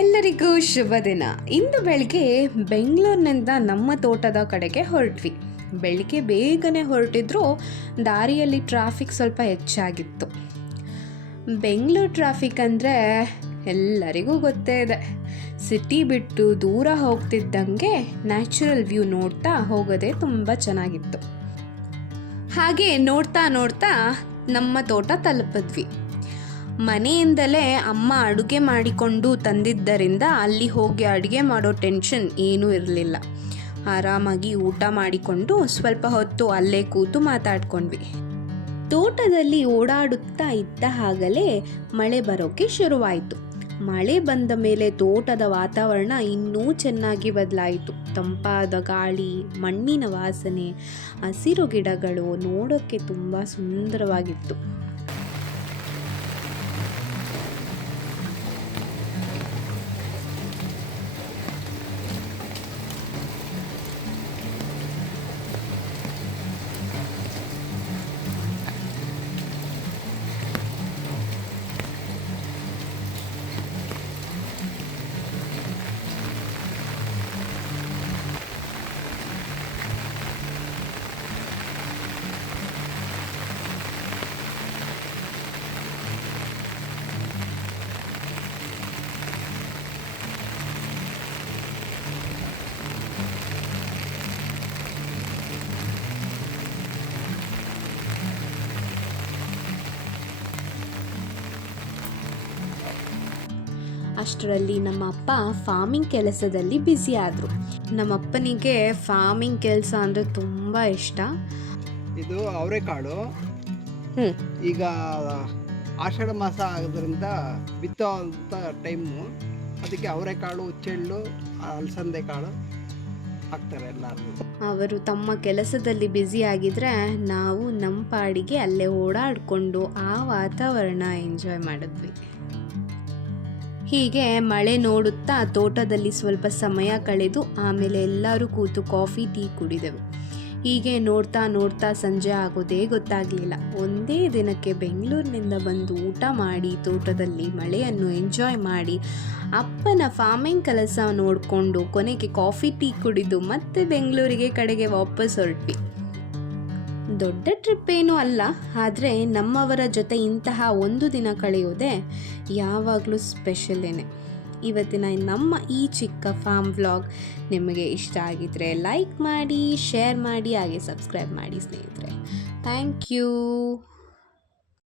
ಎಲ್ಲರಿಗೂ ಶುಭ ದಿನ. ಇಂದು ಬೆಳಗ್ಗೆ ಬೆಂಗಳೂರಿನಿಂದ ನಮ್ಮ ತೋಟದ ಕಡೆಗೆ ಹೊರಟ್ವಿ. ಬೆಳಿಗ್ಗೆ ಬೇಗನೆ ಹೊರಟಿದ್ರು ದಾರಿಯಲ್ಲಿ ಟ್ರಾಫಿಕ್ ಸ್ವಲ್ಪ ಹೆಚ್ಚಾಗಿತ್ತು. ಬೆಂಗಳೂರು ಟ್ರಾಫಿಕ್ ಅಂದರೆ ಎಲ್ಲರಿಗೂ ಗೊತ್ತೇ ಇದೆ. ಸಿಟಿ ಬಿಟ್ಟು ದೂರ ಹೋಗ್ತಿದ್ದಂಗೆ ನ್ಯಾಚುರಲ್ ವ್ಯೂ ನೋಡ್ತಾ ಹೋಗೋದೇ ತುಂಬ ಚೆನ್ನಾಗಿತ್ತು. ಹಾಗೆ ನೋಡ್ತಾ ನೋಡ್ತಾ ನಮ್ಮ ತೋಟ ತಲುಪಿದ್ವಿ. ಮನೆಯಿಂದಲೇ ಅಮ್ಮ ಅಡುಗೆ ಮಾಡಿಕೊಂಡು ತಂದಿದ್ದರಿಂದ ಅಲ್ಲಿ ಹೋಗಿ ಅಡುಗೆ ಮಾಡೋ ಟೆನ್ಷನ್ ಏನೂ ಇರಲಿಲ್ಲ. ಆರಾಮಾಗಿ ಊಟ ಮಾಡಿಕೊಂಡು ಸ್ವಲ್ಪ ಹೊತ್ತು ಅಲ್ಲೇ ಕೂತು ಮಾತಾಡ್ಕೊಂಡ್ವಿ. ತೋಟದಲ್ಲಿ ಓಡಾಡುತ್ತಾ ಇದ್ದ ಹಾಗಲೇ ಮಳೆ ಬರೋಕ್ಕೆ ಶುರುವಾಯಿತು. ಮಳೆ ಬಂದ ಮೇಲೆ ತೋಟದ ವಾತಾವರಣ ಇನ್ನೂ ಚೆನ್ನಾಗಿ ಬದಲಾಯಿತು. ತಂಪಾದ ಗಾಳಿ, ಮಣ್ಣಿನ ವಾಸನೆ, ಹಸಿರು ಗಿಡಗಳು ನೋಡೋಕ್ಕೆ ತುಂಬ ಸುಂದರವಾಗಿತ್ತು. ಅಷ್ಟರಲ್ಲಿ ನಮ್ಮ ಅಪ್ಪ ಫಾರ್ಮಿಂಗ್ ಕೆಲಸದಲ್ಲಿ ಬ್ಯುಸಿ ಆದರು. ನಮ್ಮಪ್ಪನಿಗೆ ಫಾರ್ಮಿಂಗ್ ಕೆಲಸ ಅಂದರೆ ತುಂಬ ಇಷ್ಟ. ಇದು ಅವರೆಕಾಳು ಈಗ ಆಷಾಢ ಮಾಸ ಆಗೋದ್ರಿಂದ ಬಿತ್ತೋ ಅಂತ ಟೈಮು, ಅದಕ್ಕೆ ಅವರೆಕಾಳು, ಹುಚ್ಚೆಳ್ಳು, ಅಲಸಂದೆ ಕಾಳು ಹಾಕ್ತಾರೆ ಎಲ್ಲರೂ. ಅವರು ತಮ್ಮ ಕೆಲಸದಲ್ಲಿ ಬ್ಯುಸಿ ಆಗಿದ್ರೆ ನಾವು ನಮ್ಮ ಪಾಡಿಗೆ ಅಲ್ಲೇ ಓಡಾಡಿಕೊಂಡು ಆ ವಾತಾವರಣ ಎಂಜಾಯ್ ಮಾಡಿದ್ವಿ. ಹೀಗೆ ಮಳೆ ನೋಡುತ್ತಾ ತೋಟದಲ್ಲಿ ಸ್ವಲ್ಪ ಸಮಯ ಕಳೆದು ಆಮೇಲೆ ಎಲ್ಲರೂ ಕೂತು ಕಾಫಿ ಟೀ ಕುಡಿದೆವು. ಹೀಗೆ ನೋಡ್ತಾ ನೋಡ್ತಾ ಸಂಜೆ ಆಗೋದೇ ಗೊತ್ತಾಗಲಿಲ್ಲ. ಒಂದೇ ದಿನಕ್ಕೆ ಬೆಂಗಳೂರಿನಿಂದ ಬಂದು ಊಟ ಮಾಡಿ ತೋಟದಲ್ಲಿ ಮಳೆಯನ್ನು ಎಂಜಾಯ್ ಮಾಡಿ ಅಪ್ಪನ ಫಾರ್ಮಿಂಗ್ ಕೆಲಸ ನೋಡಿಕೊಂಡು ಕೊನೆಗೆ ಕಾಫಿ ಟೀ ಕುಡಿದು ಮತ್ತೆ ಬೆಂಗಳೂರಿಗೆ ಕಡೆಗೆ ವಾಪಸ್ ಹೊರಟ್ವಿ. ದೊಡ್ಡ ಟ್ರಿಪ್ ಏನೂ ಅಲ್ಲ, ಆದರೆ ನಮ್ಮವರ ಜೊತೆ ಇಂತಹ ಒಂದು ದಿನ ಕಳೆಯೋದೇ ಯಾವಾಗಲೂ ಸ್ಪೆಷಲೇನೆ. ಇವತ್ತಿನ ನಮ್ಮ ಈ ಚಿಕ್ಕ ಫಾರ್ಮ್ ವ್ಲಾಗ್ ನಿಮಗೆ ಇಷ್ಟ ಆಗಿದ್ರೆ ಲೈಕ್ ಮಾಡಿ, ಶೇರ್ ಮಾಡಿ, ಹಾಗೆ ಸಬ್ಸ್ಕ್ರೈಬ್ ಮಾಡಿ ಸ್ನೇಹಿತರೆ. Thank you.